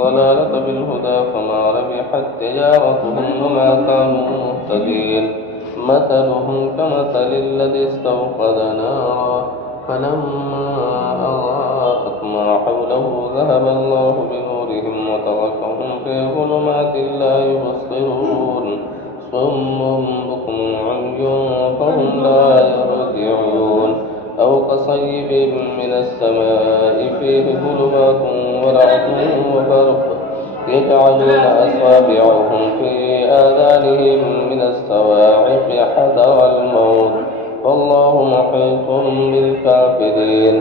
الضلالة بالهدى فما ربحت تجارتهم وما كانوا مهتدين. مثلهم كمثل الذي استوقد نارا فلما أضاءت ما حوله ذهب الله بنورهم وتركهم في ظلمات لا يبصرون. صم بكم عمي فهم لا يرجعون. أو كصيب من السماء فيه ظلمات ورعد وبرق يجعلون أصابعهم في آذانهم من الصواعق حذر الموت والله محيط بالكافرين.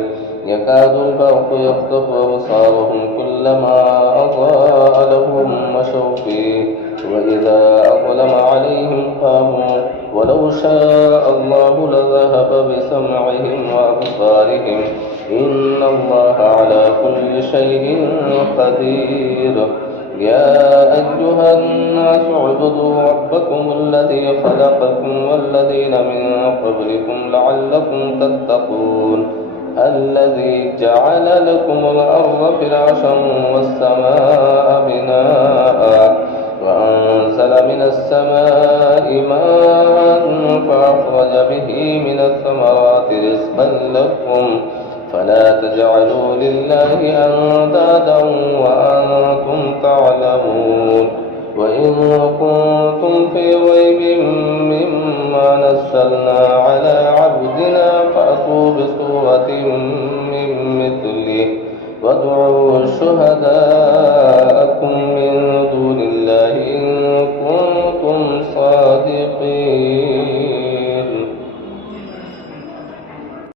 يكاد البرق يخطف أبصارهم كلما أضاء لهم مشوا فيه وإذا أظلم عليهم قاموا ولو شاء الله لذهب بسمعهم وأبصارهم إن الله على كل شيء قدير. يا أيها الناس اعبدوا ربكم الذي خلقكم والذين من قبلكم لعلكم تتقون. الذي جعل لكم الأرض فراشا والسماء بناء وأنزل من السماء ماء فأخرج به من الثمرات رزقا لكم فلا تجعلوا لله أندادا وأنتم تعلمون. وإن كنتم في ريب مما نزلنا على عبدنا فأتوا بسورة من مثله وادعوا شهداءكم من